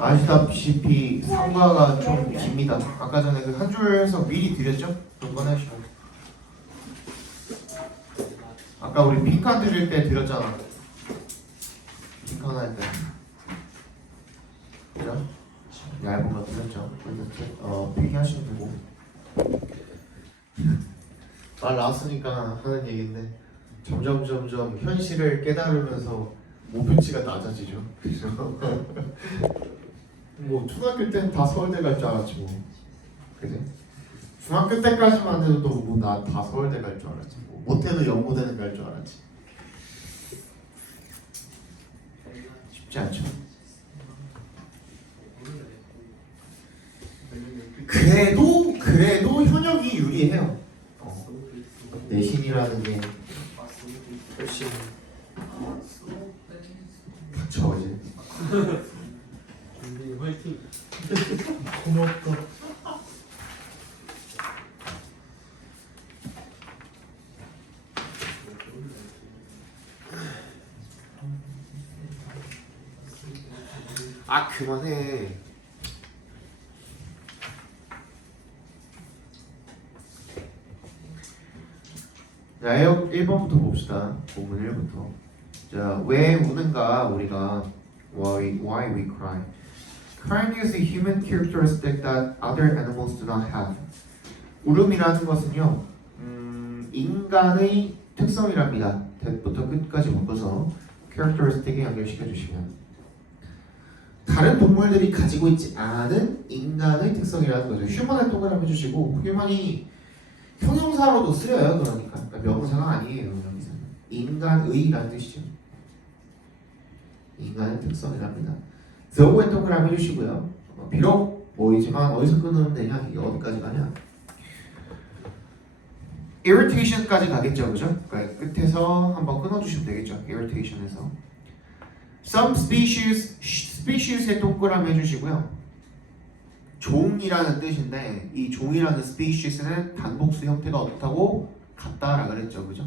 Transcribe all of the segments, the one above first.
아시다시피 상과가 좀 깁니다. 아까 전에 그 한 줄 해서 미리 드렸죠? 그럼 꺼내시고. 아까 우리 빈칸 드릴 때 드렸잖아. 빈칸 할 때. 그죠? 얇은 거 드렸죠? 필기하시면 되고. 말 나왔으니까 하는 얘기인데 점점 현실을 깨달으면서 목표치가 낮아지죠. 그죠? 뭐 초등학교 때는 다 서울대 갈 줄 알았지 뭐. 그지? 중학교 때까지만 해도 뭐 나 다 서울대 갈 줄 알았지 뭐. 못해도 연고대는 갈 줄 알았지. 쉽지 않죠. 그래도 현역이 유리해요. 내신이라는 게 훨씬 닥쳐 이제. 화이팅. 고맙다. 아 그만해. 자, 1번부터 봅시다. 본문 1부터. 자, 왜 우는가 우리가 why we cry. Crying is a human characteristic that other animals do not have. 울음이라는 것은요, 인간의 특성이랍니다. 대부터 끝까지 묶어서 characteristic에 연결시켜 주시면 다른 동물들이 가지고 있지 않은 인간의 특성이라는 거죠. 휴먼의 동그라미 해주시고 휴먼이 형용사로도 쓰여요. 그러니까 명사가 아니에요. 여기서는 인간의라는 뜻이죠. 인간의 특성이랍니다. the의 동그라미 해주시고요. 비록 뭐이지만 어디서 끊으면 되냐? 이게 어디까지 가냐? irritation까지 가겠죠, 그죠? 그러니까 끝에서 한번 끊어주시면 되겠죠. irritation에서 some species의 동그라미 해주시고요. 종이라는 뜻인데 이 종이라는 species는 단복수 형태가 어떻다고 같다라 그랬죠, 그죠?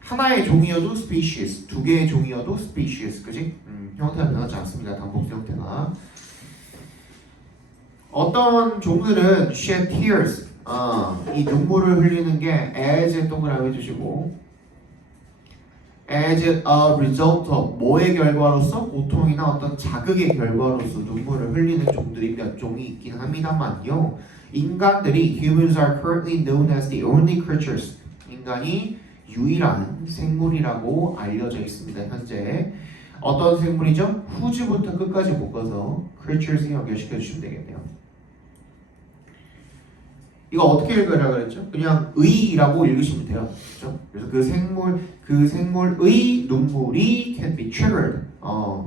하나의 종이어도 species, 두 개의 종이어도 species, 그지? 형태가 변하지 않습니다. 단복수 형태가. 어떤 종들은 shed tears, 이 눈물을 흘리는 게 as의 동그라미 해주시고 as a result of 뭐의 결과로서 고통이나 어떤 자극의 결과로서 눈물을 흘리는 종들이 몇 종이 있긴 합니다만요. 인간들이 humans are currently known as the only creatures. 인간이 유일한 생물이라고 알려져 있습니다. 현재 어떤 생물이죠? who's부터 끝까지 묶어서 creatures에 연결시켜 주시면 되겠네요. 이거 어떻게 읽으라 그랬죠? 그냥 의라고 읽으시면 돼요. 그렇죠? 그래서 그 생물의 눈물이 can be triggered.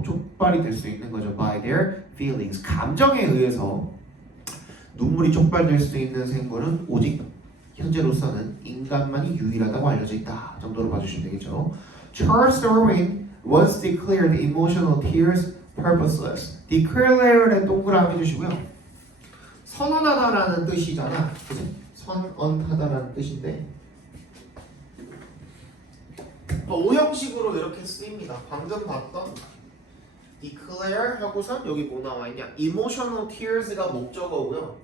촉발이 될 수 있는 거죠. by their feelings. 감정에 의해서 눈물이 촉발될 수 있는 생물은 오직 현재로서는 인간만이 유일하다고 알려져 있다. 정도로 봐주시면 되겠죠. Charles Darwin once declared emotional tears purposeless. declare의 동그라미 해주시고요. 선언하다라는 뜻이잖아. 그치? 선언하다라는 뜻인데 오형식으로 이렇게 쓰입니다. 방금 봤던 declare 하고선 여기 뭐 나와 있냐? emotional tears가 목적어고요.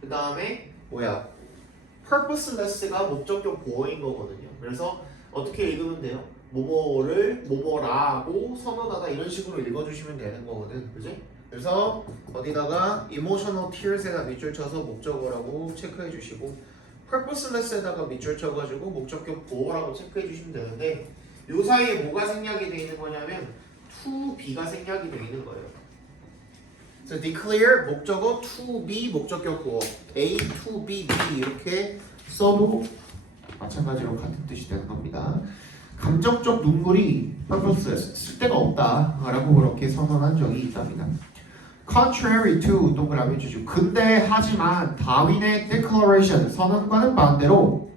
그 다음에 뭐야? purposeless가 목적격 보어인 거거든요. 그래서 어떻게 읽으면 돼요? 뭐뭐를 뭐뭐라고 선언하다 이런 식으로 읽어주시면 되는 거거든. 그지? 그래서 어디다가 emotional tears에다 밑줄 쳐서 목적어라고 체크해 주시고 purposeless에다가 밑줄 쳐가지고 목적격 보어라고 체크해 주시면 되는데 요 사이에 뭐가 생략이 되어 있는 거냐면 to be가 생략이 되어 있는 거예요. 그래서 declare 목적어 to be 목적격 보어 A to B B 이렇게 써도 마찬가지로 같은 뜻이 되는 겁니다. 감정적 눈물이 purposeless 쓸데가 없다라고 그렇게 선언한 적이 있답니다. Contrary to 동그라미 주시고 근데 하지만 다윈의 declaration 선언과는 반대로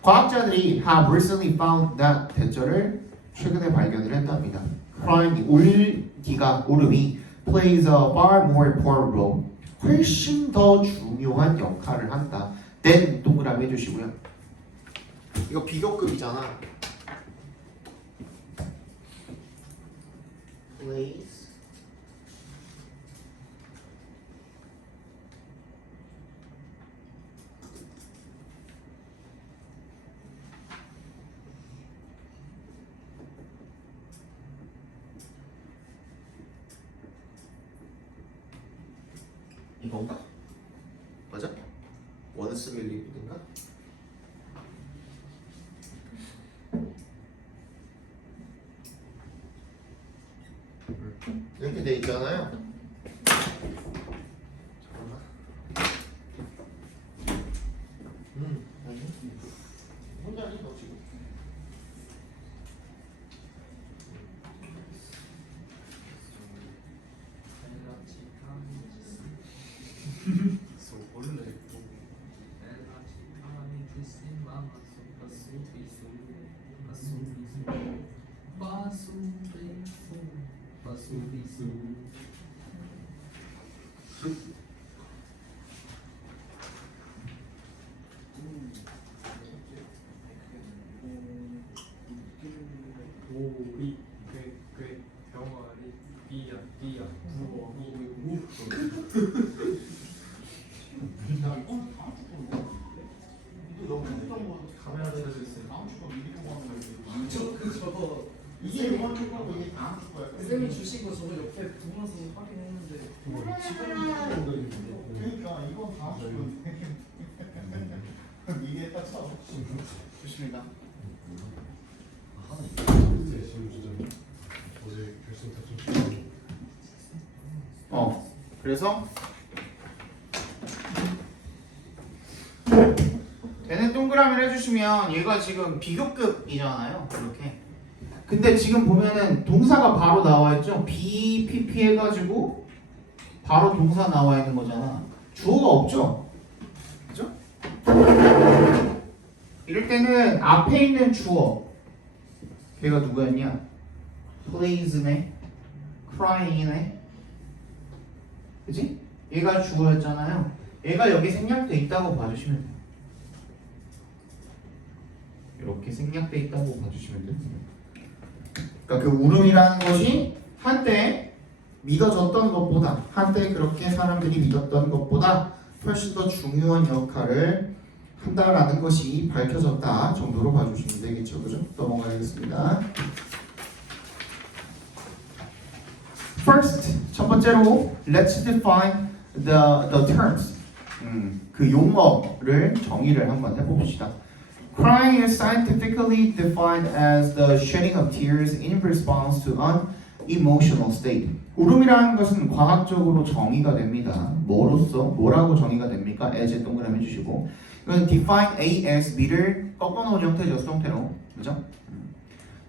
과학자들이 have recently found that 대절을 최근에 발견을 했답니다. Crying 울음이 plays a far more important role 훨씬 더 중요한 역할을 한다. then 동그라미 해주시고요. 이거 비교급이잖아. plays 이건가? 맞아? 원스 빌리브인가? 이렇게 돼 있잖아요. 잠깐만. 아니. 혼자니 너 지금? 오리 꾀 병아리 삐야 무어 무 카메라 들어주세요. 저거 이게 이번 주고 이게 다음 주고요. 쌤이 주신 거 저거 옆에 보면서 확인했는데 그러니까 이건 다음 주인데 이게 딱 써. 좋습니다. 어제 결승 다좀 그래서 되는 동그라미를 해주시면 얘가 지금 비교급이잖아요. 이렇게. 근데 지금 보면은 동사가 바로 나와 있죠. BPP 해가지고 바로 동사 나와 있는 거잖아. 주어가 없죠. 그죠? 이럴 때는 앞에 있는 주어 걔가 누구였냐? Plays네, Crying이네. 그지? 얘가 주어였잖아요. 얘가 여기 생략돼 있다고 봐주시면 돼요. 이렇게 생략돼 있다고 봐주시면 돼요. 그러니까 그 울음이라는 것이 한때 믿어졌던 것보다, 한때 그렇게 사람들이 믿었던 것보다 훨씬 더 중요한 역할을 한다라는 것이 밝혀졌다 정도로 봐주시면 되겠죠. 그죠? 넘어가겠습니다. First, 첫 번째로 let's define the terms. 그 용어를 정의를 한번 해봅시다. Crying is scientifically defined as the shedding of tears in response to an emotional state. 울음이라는 것은 과학적으로 정의가 됩니다. 뭐라고 정의가 됩니까? as에 동그라미 해주시고 이건 define A as B를 꺾어놓은 형태죠. 수동태로. 그죠?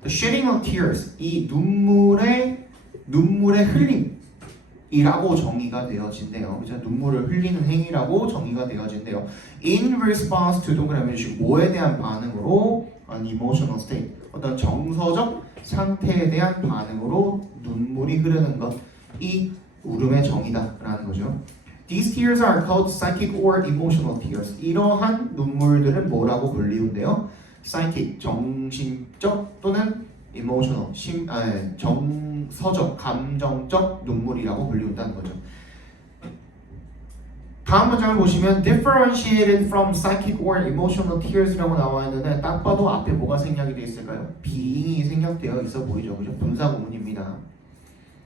The shedding of tears. 이 눈물의 흘림이라고 정의가 되어진대요. 그죠? 눈물을 흘리는 행위라고 정의가 되어진대요. In response to 동그라미 해주시고 뭐에 대한 반응으로 an emotional state. 어떤 정서적 상태에 대한 반응으로 눈물이 흐르는 것이 울음의 정의다라는 거죠. These tears are called psychic or emotional tears. 이러한 눈물들은 뭐라고 불리운데요? psychic, 정신적 또는 emotional, 정서적, 감정적 눈물이라고 불리운다는 거죠. 다음 문장을 보시면 differentiated from psychic or emotional tears라고 나와 있는데 딱 봐도 앞에 뭐가 생략이 되어 있을까요? being이 생략되어 있어 보이죠, 그죠? 분사 구문입니다.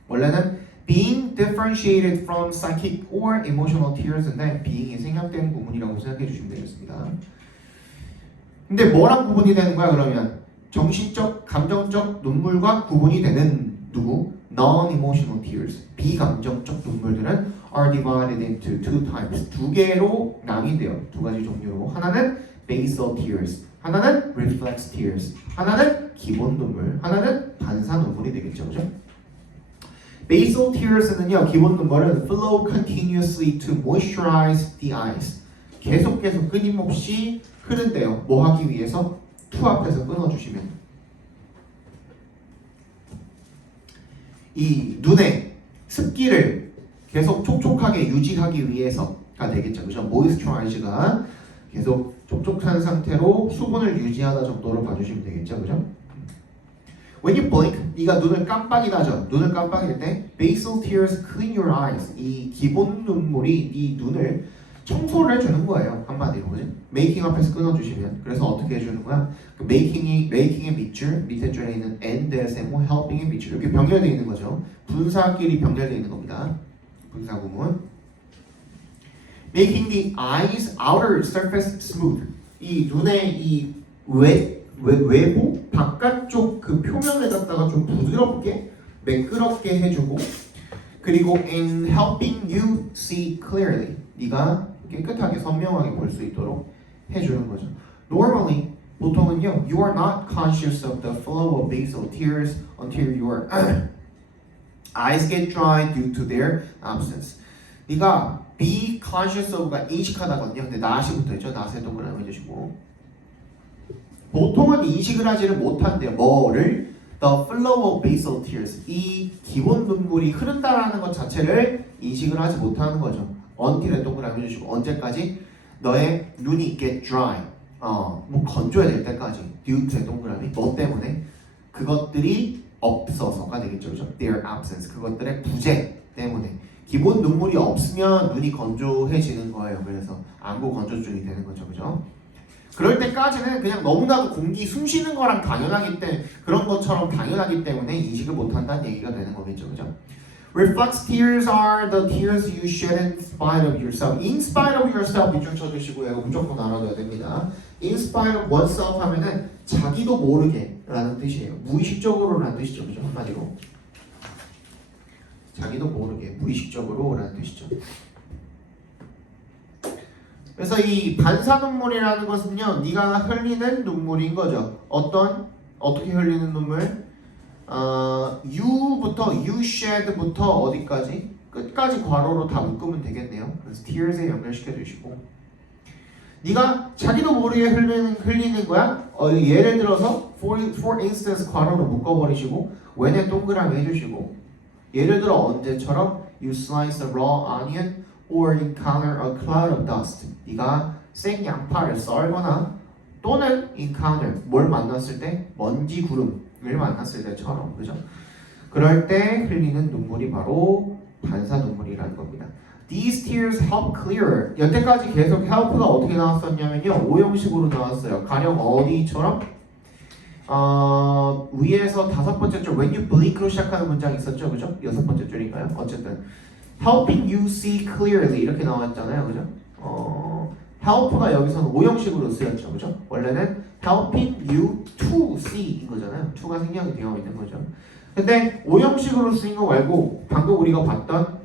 원래는 being differentiated from psychic or emotional tears인데 being이 생략된 구문이라고 생각해 주시면 되겠습니다. 근데 뭐랑 구분이 되는 거야 그러면? 정신적, 감정적 눈물과 구분이 되는 누구? Non-emotional tears, 비감정적 눈물들은 are divided into two types. 두 개로 나뉘어요. 두 가지 종류로. 하나는 basal tears, 하나는 reflex tears, 하나는 기본 눈물, 하나는 반사 눈물이 되겠죠, 그죠? basal tears는요, 기본 눈물은 flow continuously to moisturize the eyes. 계속 끊임없이 흐른대요. 뭐 하기 위해서? to 앞에서 끊어주시면. 이 눈의 습기를 계속 촉촉하게 유지하기 위해서가 되겠죠. 그죠? moisturize가 계속 촉촉한 상태로 수분을 유지하다 정도로 봐주시면 되겠죠. 그죠? When you blink, 네가 눈을 깜빡이다죠. 눈을 깜빡일 때 basal tears clean your eyes. 이 기본 눈물이 네 눈을 청소를 해주는 거예요. 한마디로. 그죠? making 앞에서 끊어주시면. 그래서 어떻게 해주는 거야? 그 making의 밑줄, 밑에 줄에 있는 and에서 뭐 helping의 밑줄 이렇게 병렬되어 있는 거죠. 분사끼리 병렬되어 있는 겁니다. 분사 구문. making the eye's outer surface smooth. 이 눈의 이 외부 바깥쪽 그 표면에 갖다가 좀 부드럽게 매끄럽게 해주고 그리고 in helping you see clearly 네가 깨끗하게 선명하게 볼 수 있도록 해주는 거죠. Normally 보통은요 you are not conscious of the flow of basal tears until your eyes get dry due to their absence. 네가 be conscious of가 인식하다거든요. 근데 not이 붙어있죠. not에 동그라미 해주시고 보통은 인식을 하지를 못한대요. 뭐를? The flow of basal tears. 이 기본 눈물이 흐른다라는 것 자체를 인식을 하지 못하는 거죠. until에 동그라미 해주시고 언제까지? 너의 눈이 get dry. 뭐 건조해야 될 때까지. due to에 동그라미. 뭐 때문에? 그것들이 없어서가 되겠죠. 그죠? Their absence. 그것들의 부재 때문에. 기본 눈물이 없으면 눈이 건조해지는 거예요. 그래서 안구 건조증이 되는 거죠. 그죠? 그럴 때까지는 그냥 너무나도 공기 숨 쉬는 거랑 당연하기 때문에 그런 것처럼 당연하기 때문에 인식을 못한다는 얘기가 되는 거겠죠. 그죠? Reflex tears are the tears you shed in spite of yourself. In spite of yourself 밑줄 쳐주시고요. 이거 무조건 알아둬야 됩니다. In spite of oneself 하면은 자기도 모르게 라는 뜻이에요. 무의식적으로 라는 뜻이죠. 그죠? 한마디로 자기도 모르게 무의식적으로 라는 뜻이죠. 그래서 이 반사 눈물이라는 것은요, 네가 흘리는 눈물인 거죠. 어떻게 흘리는 눈물? you shed부터 어디까지? 끝까지 괄호로 다 묶으면 되겠네요. 그래서 tears에 연결시켜 주시고, 네가 자기도 모르게 흘리는 거야. 예를 들어서 for instance 괄호로 묶어버리시고, when에 동그라미 해주시고, 예를 들어 언제처럼 you slice a raw onion. or encounter a cloud of dust. 네가 생양파를 썰거나 또는 encounter 뭘 만났을 때 먼지 구름을 만났을 때처럼 그죠? 그럴 때 흘리는 눈물이 바로 반사 눈물이라는 겁니다. These tears help clear. 여태까지 계속 help가 어떻게 나왔었냐면요 오형식으로 나왔어요. 가령 어디처럼 위에서 5번째 줄 when you blink로 시작하는 문장이 있었죠, 그죠? 6번째 줄인가요? 어쨌든 helping you see clearly 이렇게 나왔잖아요, 그죠? help가 여기서는 오형식으로 쓰였죠, 그죠? 원래는 helping you to see인 거잖아요. to가 생략이 되어 있는 거죠. 근데 오형식으로 쓰인 거 말고 방금 우리가 봤던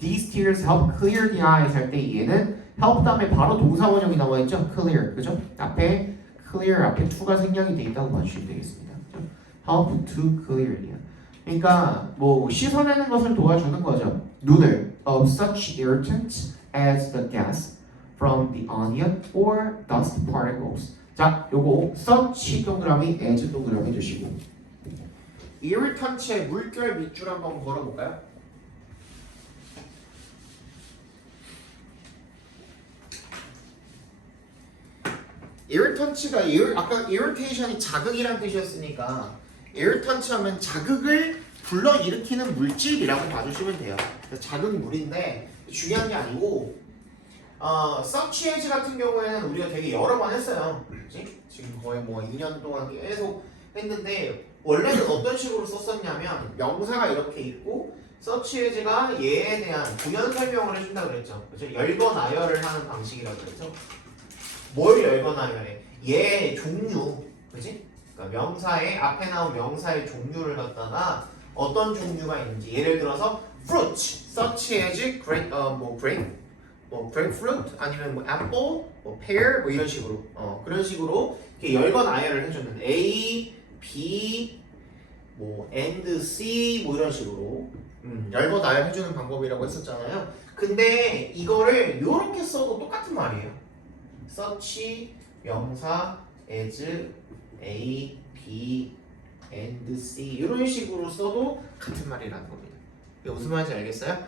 these tears help clear the eyes 할 때 얘는 help 다음에 바로 동사 원형이 나와 있죠, clear, 그죠? 앞에 clear 앞에 to가 생략이 돼 있다고 봐주시면 되겠습니다. help to clear the eye. 그러니까 뭐 씻어내는 것을 도와주는 거죠. 눈을 of such irritants as the gas from the onion or dust particles. 자, 요거 such 동그라미 as 동그라미 해주시고 irritant의 물결 밑줄 한번 걸어볼까요? irritant가 아까 irritation이 자극이란 뜻이었으니까 irritant 하면 자극을 불러일으키는 물질이라고 봐주시면 돼요. 자극물인데 중요한 게 아니고 such as 같은 경우에는 우리가 되게 여러 번 했어요. 그치? 지금 거의 뭐 2년 동안 계속 했는데 원래는 어떤 식으로 썼었냐면 명사가 이렇게 있고 such as가 얘에 대한 부연 설명을 해준다고 그랬죠. 그쵸? 열거나열을 하는 방식이라고 그랬죠. 뭘 열거나열해? 얘의 종류, 그치? 그러니까 명사의 앞에 나온 명사의 종류를 갖다가 어떤 종류가 있는지 예를 들어서 fruit, such as grapefruit 아니면 뭐 apple, 뭐 pear 뭐 이런 식으로 그런 식으로 이렇게 열거나열을 해주는 A, B, 뭐 and C 뭐 이런 식으로 열거나열 해주는 방법이라고 했었잖아요. 근데 이거를 이렇게 써도 똑같은 말이에요. such 명사 as A, B, and C 이런 식으로 써도 같은 말이라는 겁니다. 이게 무슨 말인지 알겠어요?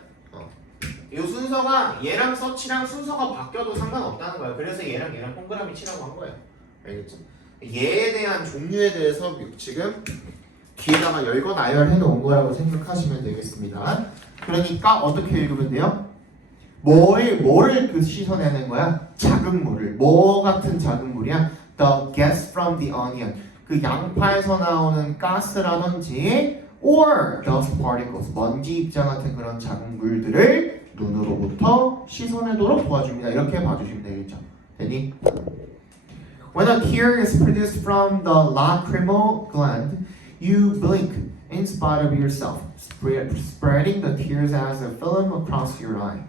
이 순서가 얘랑 서치랑 순서가 바뀌어도 상관없다는 거예요. 그래서 얘랑 동그라미 치라고 한 거예요. 알겠죠? 얘에 대한 종류에 대해서 지금 뒤에다가 열거나열 해놓은 거라고 생각하시면 되겠습니다. 그러니까 어떻게 읽으면 돼요? 뭐를 그 씻어내는 거야? 자극물을. 뭐 같은 자극물이야? The gas from the onion. 그 양파에서 나오는 가스라든지 or dust particles. 먼지 입자 같은 그런 자극물들을 눈으로부터 씻어내도록 도와줍니다. 이렇게 봐주시면 되겠죠. 되니? When a tear is produced from the lacrimal gland, you blink in spite of yourself, spreading the tears as a film across your eye.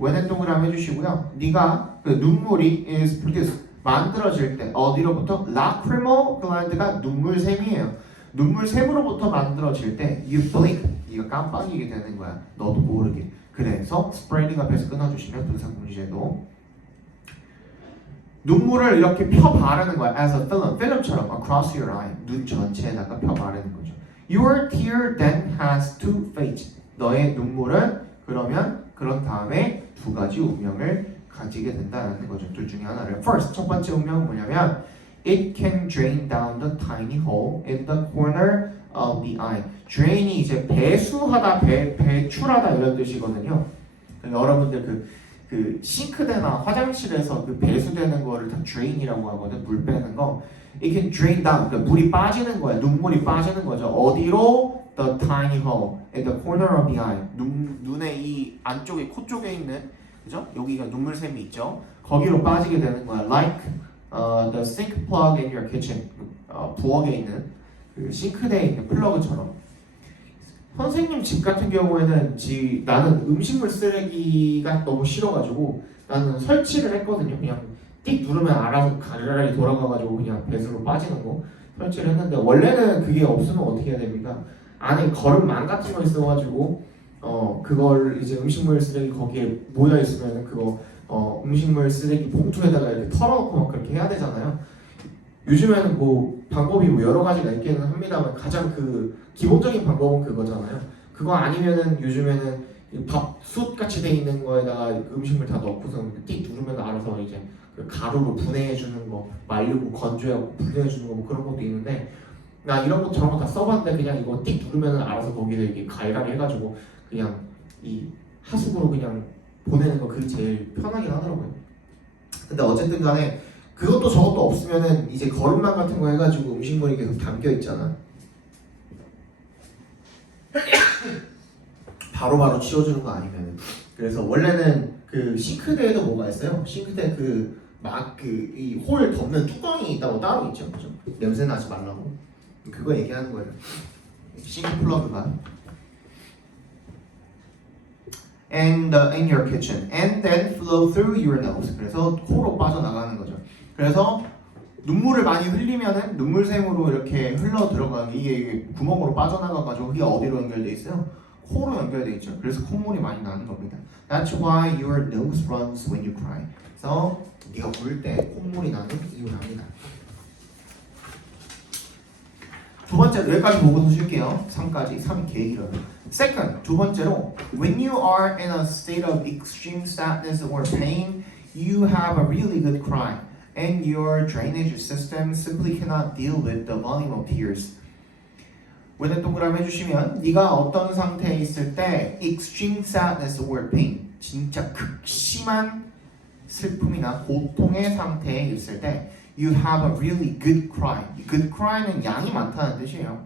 When은 동그라미 해주시고요. 네가 그 눈물이 is produced 만들어질 때 어디로부터? lacrimal gland가 눈물샘이에요. 눈물샘으로부터 만들어질 때 you blink, 네가 깜빡이게 되는 거야. 너도 모르게. 그래서 spreading 앞에서 끊어주시면 분사구문제도 눈물을 이렇게 펴 바르는 거야. as a film, 필름처럼 across your eye, 눈 전체에다가 펴 바르는 거죠. Your tear then has two fates. 너의 눈물은 그런 다음에 두 가지 운명을 가지게 된다는 거죠. 둘 중에 하나를. First, 첫 번째 운명은 뭐냐면 it can drain down the tiny hole in the corner of the eye. drain이 이제 배수하다, 배출하다 이런 뜻이거든요. 여러분들 그 싱크대나 화장실에서 그 배수되는 거를 다 drain이라고 하거든. 물 빼는 거. It can drain down. 그러니까 물이 빠지는 거야. 눈물이 빠지는 거죠. 어디로? The tiny hole in the corner of the eye. 눈의 이 안쪽에 코 쪽에 있는 그죠? 여기가 눈물샘이 있죠. 거기로 빠지게 되는 거야. Like the sink plug in your kitchen. 부엌에 있는 그 싱크대에 있는 플러그처럼. 선생님 집 같은 경우에는 나는 음식물 쓰레기가 너무 싫어가지고 나는 설치를 했거든요. 그냥 띡 누르면 알아서 가르르 돌아가가지고 그냥 배수로 빠지는 거 설치를 했는데 원래는 그게 없으면 어떻게 해야 됩니까? 안에 거름망 같은 거 있어가지고 그걸 이제 음식물 쓰레기 거기에 모여 있으면 그거 음식물 쓰레기 봉투에다가 이렇게 털어놓고 막 그렇게 해야 되잖아요. 요즘에는 뭐 방법이 뭐 여러 가지가 있기는 합니다만 가장 그 기본적인 방법은 그거잖아요. 그거 아니면은 요즘에는 밥솥 같이 돼 있는 거에다가 음식물 다 넣고서 띡 누르면 알아서 이제 그 가루로 분해해 주는 거, 말리고 건조하고 분해해 주는 거 뭐 그런 것도 있는데 나 이런 거 저런 거 다 써봤는데 그냥 이거 띡 누르면 알아서 거기다 이렇게 갈갈이 해가지고 그냥 이 하수구로 그냥 보내는 거 그게 제일 편하긴 하더라고요. 근데 어쨌든 간에 그것도 저것도 없으면은 이제 거름망 같은 거 해가지고 음식물이 계속 담겨 있잖아. 바로바로 치워주는 거 아니면은. 그래서 원래는 그 싱크대에도 뭐가 있어요? 싱크대 이 홀 덮는 뚜껑이 있다고 따로 있죠, 그죠? 냄새 나지 말라고. 그거 얘기하는 거예요. 싱크 플러그가. And in your kitchen, and then flow through your nose. 그래서 코로 빠져나가는 거죠. 그래서 눈물을 많이 흘리면은 눈물샘으로 이렇게 흘러 들어가는 이게 구멍으로 빠져나가가지고 그게 어디로 연결돼 있어요? 코로 연결돼 있죠. 그래서 콧물이 많이 나는 겁니다. That's why your nose runs when you cry. 그래서 네가 울 때 콧물이 나는 이유랍니다. 두 번째로 여기까지 보고서 쉴게요. 3까지. 3이 개 길어요. Second, 두 번째로 when you are in a state of extreme sadness or pain, you have a really good cry. And your drainage system simply cannot deal with the volume of tears. when은 동그라미 해주시면 네가 어떤 상태에 있을 때 extreme sadness or pain, 진짜 극심한 슬픔이나 고통의 상태에 있을 때 you have a really good cry. good cry는 양이 많다는 뜻이에요.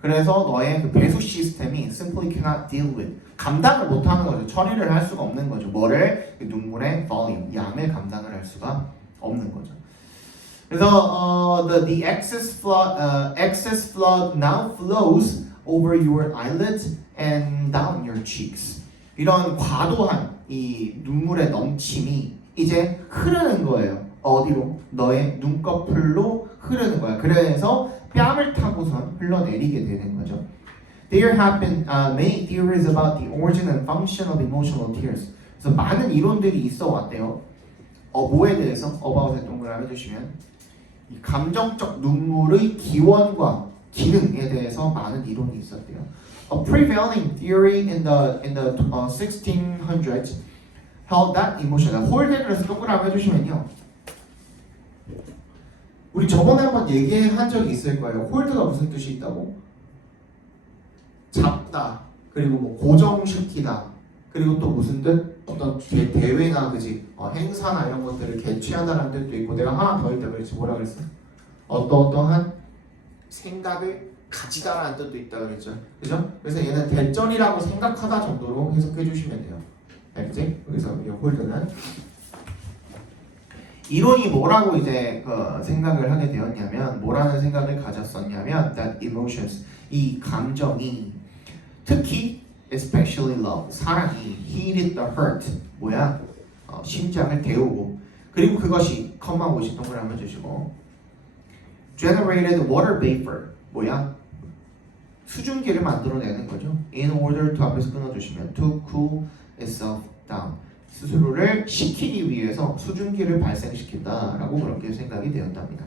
그래서 너의 그 배수 시스템이 simply cannot deal with, 감당을 못하는 거죠. 처리를 할 수가 없는 거죠. 뭐를? 눈물의 volume, 양을 감당을 할 수가 없는 거죠. 그래서 the excess flood now flows over your eyelids and down your cheeks. 이런 과도한 이 눈물의 넘침이 이제 흐르는 거예요. 어디로? 너의 눈꺼풀로 흐르는 거야. 그래서 뺨을 타고선 흘러내리게 되는 거죠. There have been many theories about the origin and function of emotional tears. 그래서 많은 이론들이 있어 왔대요. 뭐에 대해서? about에 동그라미 해주시면 이 감정적 눈물의 기원과 기능에 대해서 많은 이론이 있었대요. A prevailing theory in the 1600s held that emotion. 홀드 그래서 동그라미 해주시면요. 우리 저번에 한번 얘기한 적이 있을 거예요. 홀드가 무슨 뜻이 있다고? 잡다, 그리고 뭐 고정시키다, 그리고 또 무슨 뜻? 어떤 대회나 그지 행사나 이런 것들을 개최하다라는 뜻도 있고, 내가 하나 더 있다 그랬지. 뭐라 그랬어? 어떠한 생각을 가지다라는 뜻도 있다 그랬죠. 그죠? 그래서 얘는 대절이라고 생각하다 정도로 해석해 주시면 돼요. 알겠지? 그래서 이 홀드는 이론이 뭐라고 이제 생각을 하게 되었냐면 뭐라는 생각을 가졌었냐면 that emotions 이 감정이 특히 especially love 사랑이 healed the hurt 뭐야 심장을 데우고 그리고 그것이 컴마 50동그라미 한번 주시고 generated water vapor 뭐야 수증기를 만들어내는 거죠. in order to 앞에서 끊어주시면 to cool itself down 스스로를 식히기 위해서 수증기를 발생시킨다라고 그렇게 생각이 되었답니다.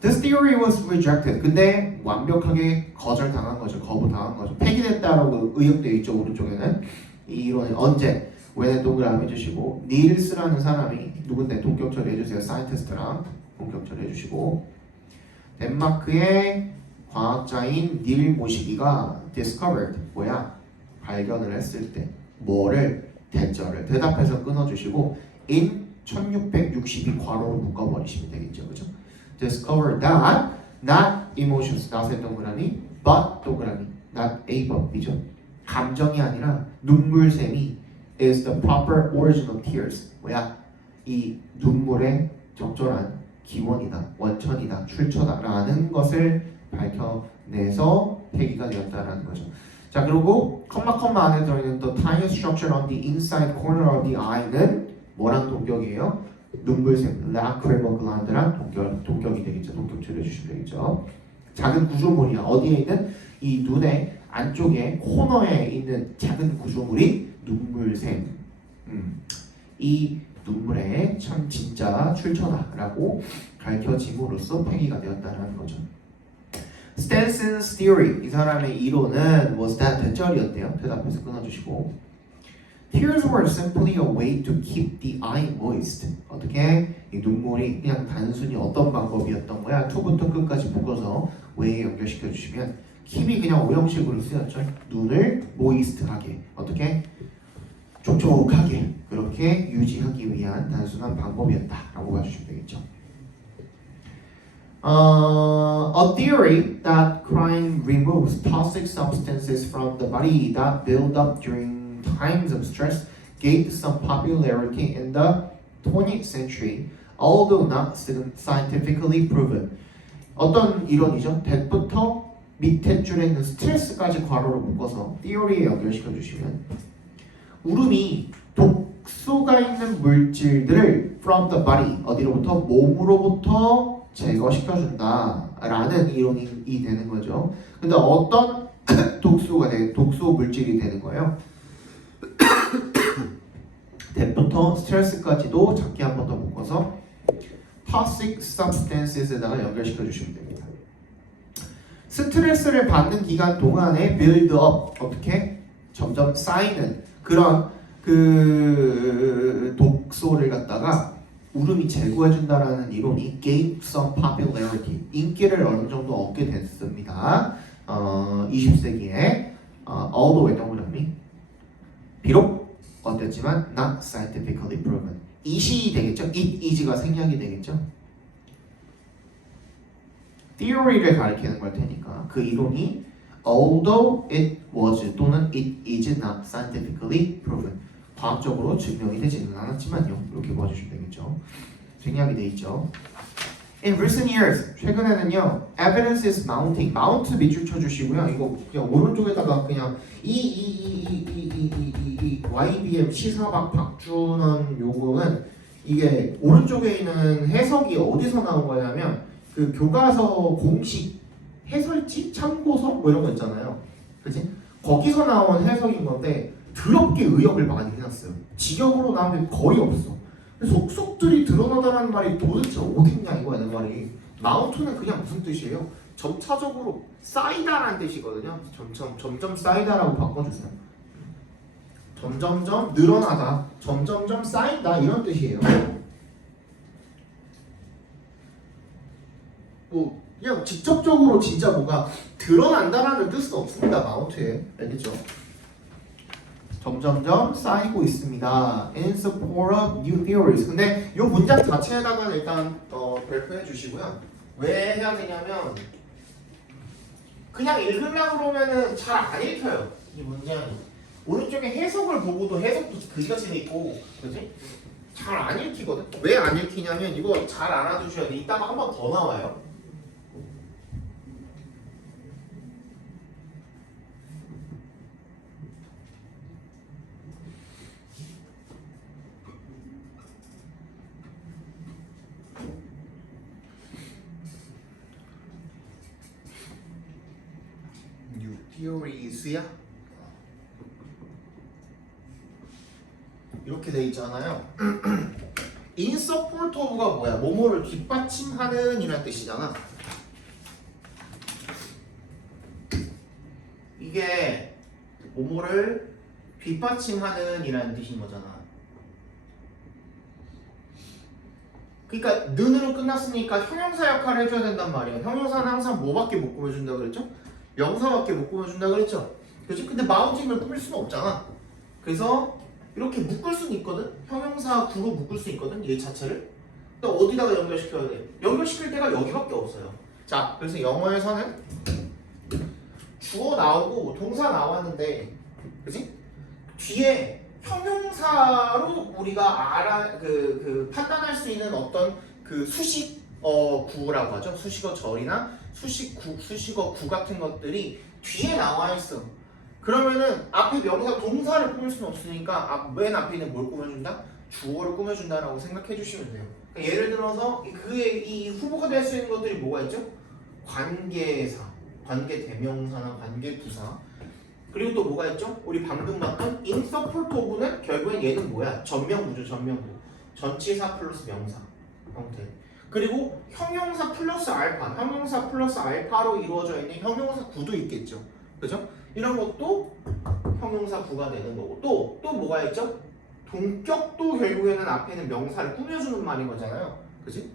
This theory was rejected. 근데 완벽하게 거절당한 거죠. 거부당한 거죠. 폐기됐다라고 의역되어 있죠. 오른쪽에는 이 이론이 언제 when 동그라미 해주시고 닐스라는 사람이 누군데 동격 처리해주세요. 사이언티스트랑 동격 처리해주시고 덴마크의 과학자인 닐 모시기가 discovered 뭐야 발견을 했을 때 뭐를 대절을 대답해서 끊어주시고 in 1662 괄호로 묶어버리시면 되겠죠. 그죠? discover that not emotions not의 동그라미 but 동그라미 not a but이죠. 감정이 아니라 눈물샘이 is the proper origin of tears 뭐야 이 눈물의 적절한 기원이다 원천이다 출처다라는 것을 밝혀내서 폐기가 되었다라는 거죠. 자 그리고 컴마 안에 들어있는 the tiny structure on the inside corner of the eye는 뭐랑 동격이에요? 눈물샘, lacrimal gland랑 동격이 되겠죠. 동격 처리해주시면 되겠죠. 작은 구조물이야. 어디에 있는? 이 눈의 안쪽에 코너에 있는 작은 구조물이 눈물샘. 이 눈물의 참 진짜 출처다라고 밝혀짐으로써 폐기가 되었다는 거죠. Stenson's theory 이 사람의 이론은 was that 대절이었대요. 대답해서 끊어주시고 Tears were simply a way to keep the eye moist. 어떻게? 이 눈물이 그냥 단순히 어떤 방법이었던 거야? to부터 끝까지 묶어서 way에 연결시켜 주시면 keep이 그냥 오형식으로 쓰였죠. 눈을 moist하게 어떻게? 촉촉하게 그렇게 유지하기 위한 단순한 방법이었다라고 봐주시면 되겠죠. A theory that crying removes toxic substances from the body that build up during times of stress gained some popularity in the 20th century, although not scientifically proven. 어떤 이론이죠? that부터 밑에 줄에 있는 스트레스까지 괄호로 묶어서 theory에 연결시켜 주시면 울음이 독소가 있는 물질들을 from the body 어디로부터 몸으로부터 제거시켜준다라는 이론이 되는 거죠. 근데 어떤 독소 물질이 되는 거예요? 대부터 스트레스까지도 작게 한 번 더 묶어서 toxic substances에다가 연결시켜 주시면 됩니다. 스트레스를 받는 기간 동안에 build up 어떻게 점점 쌓이는 그런 그 독소를 갖다가 울음이 제거해준다라는 이론이 gain some popularity 인기를 어느 정도 얻게 됐습니다. 20세기에 although 했던 거라니 비록 어땠지만 not scientifically proven it이 되겠죠. it is가 생략이 되겠죠. theory를 가리키는 걸 테니까 그 이론이 although it was 또는 it is not scientifically proven 과학적으로 증명이 되지는 않았지만요. 이렇게 봐주시면 되겠죠. 생략이 돼 있죠. In recent years 최근에는요 evidence is mounting mount 밑줄 쳐주시고요. 이거 그냥 오른쪽에다가 그냥 YBM 시사박 박준원 요거는 이게 오른쪽에 있는 해석이 어디서 나온 거냐면 그 교과서 공식 해설지 참고서 뭐 이런 거 있잖아요. 그치? 거기서 나온 해석인 건데 더럽게 의역을 많이 해놨어요. 직역으로 나온 게 거의 없어. 속속들이 드러나다라는 말이 도대체 어딨냐 이거야 내 말이. 마운트는 그냥 무슨 뜻이에요? 점차적으로 쌓이다라는 뜻이거든요. 점점 쌓이다라고 바꿔주세요. 점점점 늘어나다, 점점점 쌓인다 이런 뜻이에요. 뭐 그냥 직접적으로 진짜 뭐가 드러난다라는 뜻은 없습니다. 마운트에 알겠죠? 점점점 쌓이고 있습니다. In support of new theories. 근데 이 문장 자체에다가 일단 발표해 주시고요. 왜 해야 되냐면 그냥 읽으려고 그러면은 잘 안 읽혀요. 이 문장이. 오른쪽에 해석을 보고도 해석도 그지같이 돼 있고, 그지? 잘 안 읽히거든. 왜 안 읽히냐면 이거 잘 알아두셔야 돼. 이따가 한 번 더 나와요. New theories야? 이렇게 돼 있잖아요. In support of가 뭐야? 뭐뭐를 뒷받침하는 이란 뜻이잖아. 이게 뭐뭐를 뒷받침하는 이라는 뜻인 거잖아. 그러니까 는으로 끝났으니까 형용사 역할을 해줘야 된단 말이야. 형용사는 항상 뭐밖에 못 꾸며준다 그랬죠? 명사밖에 못 꾸며준다 그랬죠? 그렇지? 근데 마운팅을 꾸밀 수는 없잖아. 그래서 이렇게 묶을 수는 있거든? 형용사 구로 묶을 수 있거든? 얘 자체를. 근데 어디다가 연결시켜야 돼? 연결시킬 데가 여기밖에 없어요. 자, 그래서 영어에서는 주어 나오고 동사 나왔는데, 그지? 뒤에 형용사로 우리가 판단할 수 있는 어떤 그 수식 구라고 하죠. 수식어 절이나 수식어 구 같은 것들이 뒤에 나와 있어. 그러면은 앞에 명사 동사를 꾸밀 수는 없으니까 맨 앞에 있는 뭘 꾸며준다? 주어를 꾸며준다라고 생각해 주시면 돼요. 그러니까 예를 들어서 이 후보가 될 수 있는 것들이 뭐가 있죠? 관계사, 관계대명사나 관계부사. 그리고 또 뭐가 있죠? 우리 방금 봤던 in support of는 결국엔 얘는 뭐야? 전명구죠, 전명구. 전치사 플러스 명사 형태. 그리고 형용사 플러스 알파, 형용사 플러스 알파로 이루어져 있는 형용사 구도 있겠죠. 그죠? 이런 것도 형용사 구가 되는 거고 또 뭐가 있죠? 동격도 결국에는 앞에는 명사를 꾸며주는 말인 거잖아요. 그지?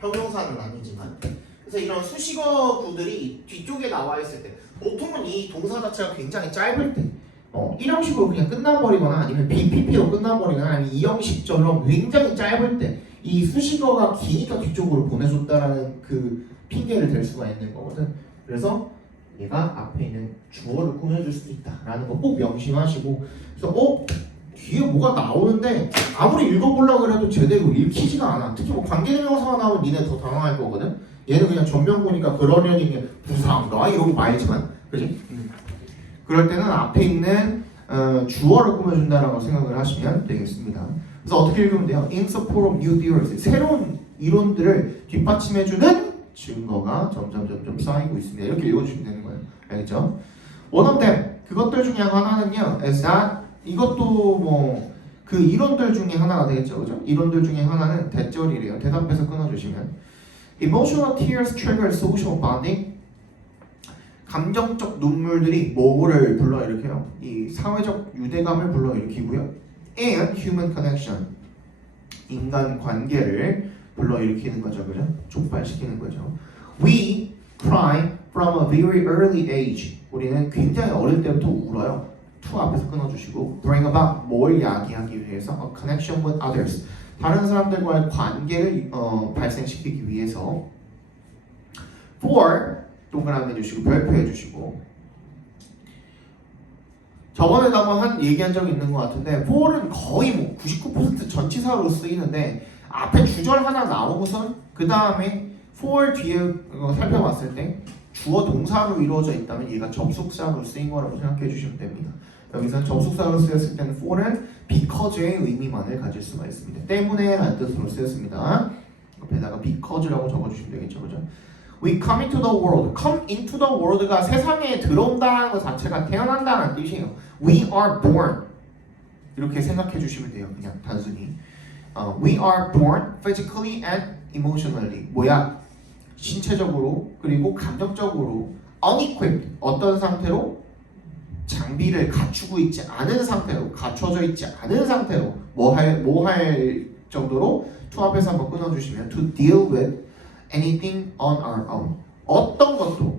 형용사는 아니지만 그래서 이런 수식어 구들이 뒤쪽에 나와 있을 때 보통은 이 동사 자체가 굉장히 짧을 때 1형식으로 그냥 끝나버리거나 아니면 BPP로 끝나버리거나 아니면 2형식처럼 굉장히 짧을 때 이 수식어가 기니까 뒤쪽으로 보내줬다라는 그 핑계를 댈 수가 있는 거거든. 그래서 얘가 앞에 있는 주어를 꾸며줄 수 있다라는 거 꼭 명심하시고 그래서 뒤에 뭐가 나오는데 아무리 읽어보려고 해도 제대로 읽히지가 않아. 특히 뭐 관계대명사가 나오면 니네 더 당황할 거거든. 얘는 그냥 전면 보니까 그러려니 부사인가 이러고 말지만 그지? 그럴 때는 앞에 있는 주어를 꾸며준다라고 생각을 하시면 되겠습니다. 그래서 어떻게 읽으면 돼요? In support of new theories. 새로운 이론들을 뒷받침해주는 증거가 점점 쌓이고 있습니다. 이렇게 읽어주시면 되는 거예요. 알겠죠? One of them. 그것들 중에 하나는요. is that 이것도 뭐 그 이론들 중에 하나가 되겠죠. 그죠? 이론들 중에 하나는 대절이래요. 대답해서 끊어주시면 Emotional tears trigger social bonding. 감정적 눈물들이 뭐를 불러일으켜요? 이 사회적 유대감을 불러일으키고요. And human connection. 인간 관계를 불러일으키는 거죠. 그죠? 촉발시키는 거죠. We cry from a very early age. 우리는 굉장히 어릴 때부터 울어요. to 앞에서 끊어주시고 bring about 뭘 야기하기 위해서 a connection with others. 다른 사람들과의 관계를 발생시키기 위해서 for 동그라미 해주시고 별표 해주시고 저번에도 한번 얘기한 적이 있는 것 같은데 for은 거의 뭐 99% 전치사로 쓰이는데 앞에 주절 하나 나오고선 그 다음에 for 뒤에 살펴봤을 때 주어 동사로 이루어져 있다면 얘가 접속사로 쓰인 거라고 생각해 주시면 됩니다. 여기서 접속사로 쓰였을 때는 for는 because의 의미만을 가질 수가 있습니다. 때문에 라는 뜻으로 쓰였습니다. 옆에다가 because라고 적어주시면 되겠죠. 그죠? We come into the world. come into the world가 세상에 들어온다는 것 자체가 태어난다는 뜻이에요. We are born. 이렇게 생각해 주시면 돼요. 그냥 단순히. We are born physically and emotionally. 뭐야? 신체적으로 그리고 감정적으로 unequipped. 어떤 상태로? 장비를 갖추고 있지 않은 상태로, 갖춰져 있지 않은 상태로 뭐 할 정도로 to 앞에서 한번 끊어주시면 to deal with anything on our own. 어떤 것도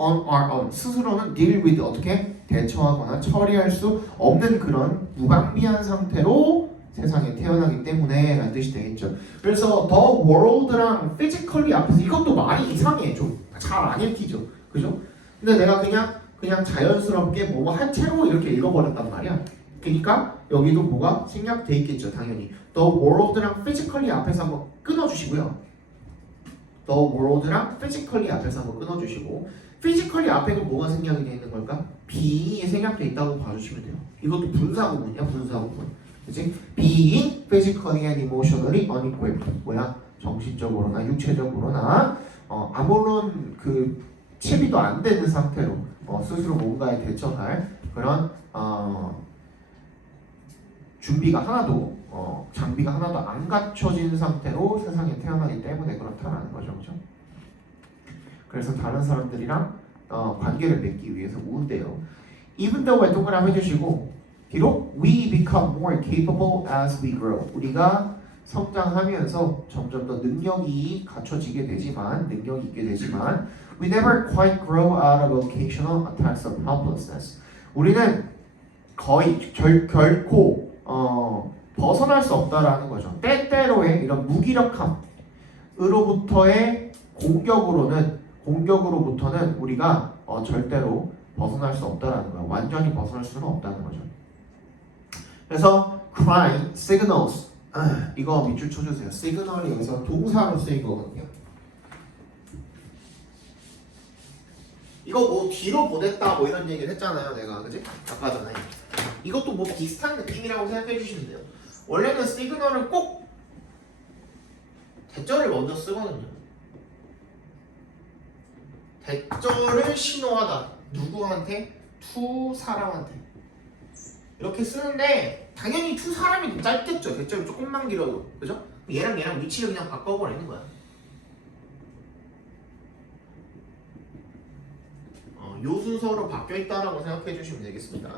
on our own 스스로는 deal with 어떻게 대처하거나 처리할 수 없는 그런 무방비한 상태로 세상에 태어나기 때문에 라는 뜻이 되겠죠. 그래서 the world랑 physically 앞에서 이것도 말이 이상해. 좀 잘 안 읽히죠. 그죠? 근데 내가 그냥 자연스럽게 뭐뭐 한 채로 이렇게 읽어버렸단 말이야. 그러니까 여기도 뭐가 생략돼 있겠죠. 당연히 the world랑 physically 앞에서 한번 끊어주시고요. the world랑 physically 앞에서 한번 끊어주시고 physically 앞에도 뭐가 생략이 되어 있는 걸까? being이 생략돼 있다고 봐주시면 돼요. 이것도 분사구문이야. 분사구문. 그치? being physically and emotionally unequipped. 뭐야? 정신적으로나 육체적으로나 아무런 그 채비도 안 되는 상태로 스스로 뭔가에 대처할 그런 준비가 하나도 장비가 하나도 안 갖춰진 상태로 세상에 태어나기 때문에 그렇다라는 거죠. 그죠? 그래서 다른 사람들이랑 관계를 맺기 위해서 우대요. Even though에 동그라미 해주시고 비록 we become more capable as we grow. 우리가 성장하면서 점점 더 능력이 갖춰지게 되지만 능력이 있게 되지만 we never quite grow out of occasional attacks of helplessness. 우리는 거의 결코 벗어날 수 없다라는 거죠. 때때로의 이런 무기력함으로부터의 공격으로부터는 우리가 절대로 벗어날 수 없다라는 거예요. 완전히 벗어날 수는 없다는 거죠. 그래서 cry, signals 이거 밑줄 쳐주세요. signal이 여기서 동사로 쓰인 거거든요. 이거 뭐 뒤로 보냈다 뭐 이런 얘기를 했잖아요. 내가 그지? 아까 전에 이것도 뭐 비슷한 느낌이라고 생각해 주시면 돼요. 원래는 시그널을 꼭 대절을 먼저 쓰거든요. 대절을 신호하다. 누구한테? 투 사람한테. 이렇게 쓰는데 당연히 투 사람이 짧겠죠. 대절이 조금만 길어도. 그죠? 얘랑 위치를 그냥 바꿔버리는 거야. 요 순서로 바뀌어 있다라고 생각해 주시면 되겠습니다.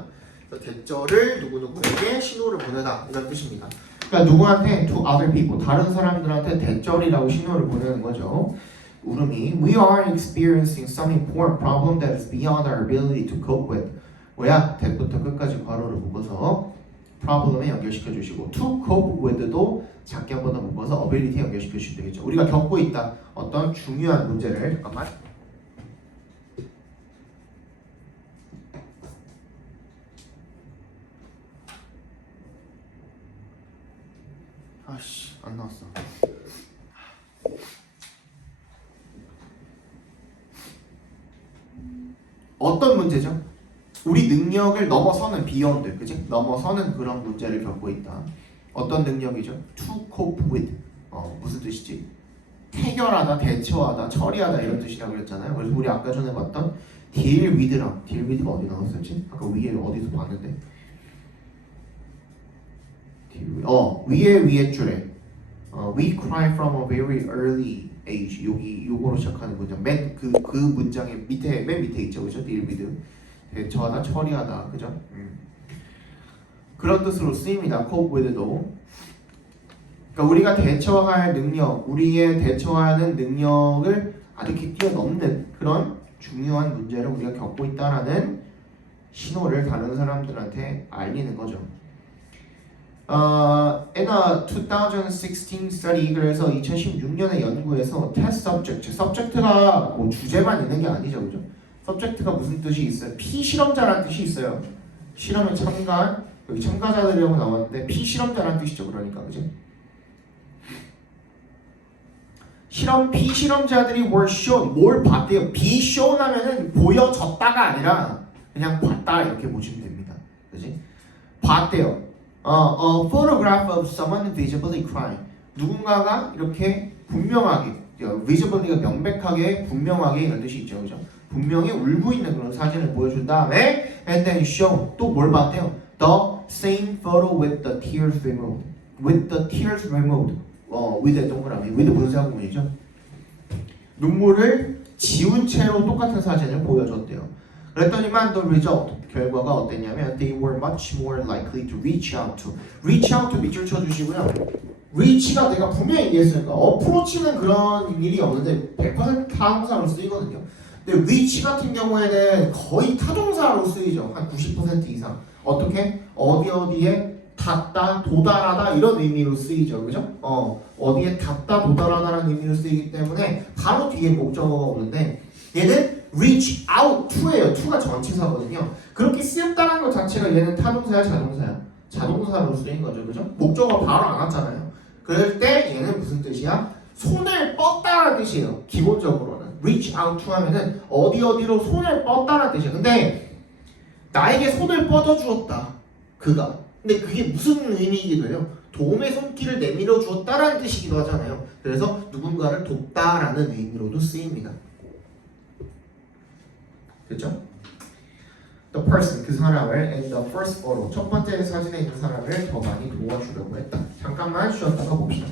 대절을 누구누구에게 신호를 보내다 이런 뜻입니다. 그러니까 누구한테 to other people 다른 사람들한테 대절이라고 신호를 보내는 거죠. 울음이 we are experiencing some important problem that is beyond our ability to cope with. 뭐야? 대부터 끝까지 괄호를 묶어서 problem에 연결시켜 주시고 to cope with도 작게 한 번 더 묶어서 ability에 연결시켜 주시면 되겠죠. 우리가 겪고 있다 어떤 중요한 문제를 잠깐만. 아씨 안 나왔어. 어떤 문제죠? 우리 능력을 넘어서는 beyond, 그지? 넘어서는 그런 문제를 겪고 있다. 어떤 능력이죠? To cope with. 무슨 뜻이지? 해결하다, 대처하다, 처리하다 이런 뜻이라고 그랬잖아요. 그래서 우리 아까 전에 봤던 deal with랑 deal with가 어디 나왔었지? 아까 위에 어디서 봤는데? 위에 줄에 we cry from a very early age 요거로 시작하는 문장 그 문장의 맨 밑에 있죠, 그죠? deal with 대처하다, 처리하다, 그죠? 그런 뜻으로 쓰입니다. cope with도. 그러니까 우리가 대처할 능력, 우리의 대처하는 능력을 아주 깊이 뛰어넘는 그런 중요한 문제를 우리가 겪고 있다라는 신호를 다른 사람들한테 알리는 거죠. In a 2016 study, 그래서 2016년의 연구에서 test subject가 뭐 주제만 있는 게 아니죠, 그죠? subject가 무슨 뜻이 있어요? 피실험자라는 뜻이 있어요. 실험에 참가한 여기 참가자들이라고 나왔는데 피실험자라는 뜻이죠, 그러니까 그죠? 피실험자들이 were shown, 뭘 봤대요? be shown 하면은 보여졌다가 아니라 그냥 봤다 이렇게 보시면 됩니다, 그지? 봤대요. A photograph of someone visibly crying. 누군가가 이렇게 분명하게, visibly가 명백하게, 분명하게 이런 뜻이 있죠, 그죠? 분명히 울고 있는 그런 사진을 보여준 다음에, and then shown. 또 뭘 봤대요? The same photo with the tears removed. With the tears removed. with 동그라미. with 분사구문이죠. 눈물을 지운 채로 똑같은 사진을 보여줬대요. 그랬더니만 the result, 결과가 어땠냐면 they were much more likely to reach out to. reach out to 밑줄 쳐주시고요. reach가 내가 분명히 얘기했으니까 approach는 그런 일이 없는데 100% 타동사로 쓰이거든요. 근데 reach 같은 경우에는 거의 타동사로 쓰이죠. 한 90% 이상. 어떻게? 어디에 닿다, 도달하다 이런 의미로 쓰이죠, 그죠? 어디에 닿다, 도달하다라는 의미로 쓰이기 때문에 바로 뒤에 목적어가 오는데 얘는 reach out to예요. to가 전치사거든요. 그렇게 쓰였다는 것 자체가 얘는 타동사야, 자동사야? 자동사로 쓰인 거죠, 그죠? 목적어가 바로 안 왔잖아요. 그럴 때 얘는 무슨 뜻이야? 손을 뻗다라는 뜻이에요. 기본적으로는 reach out to 하면은 어디로 손을 뻗다라는 뜻이에요. 근데 나에게 손을 뻗어 주었다, 그가. 근데 그게 무슨 의미이기도 해요? 도움의 손길을 내밀어 주었다라는 뜻이기도 하잖아요. 그래서 누군가를 돕다라는 의미로도 쓰입니다. 그렇죠? The person, 그 사람을 and the first photo, 첫 번째 사진에 있는 사람을 더 많이 도와주려고 했다. 잠깐만 쉬었다가 봅시다.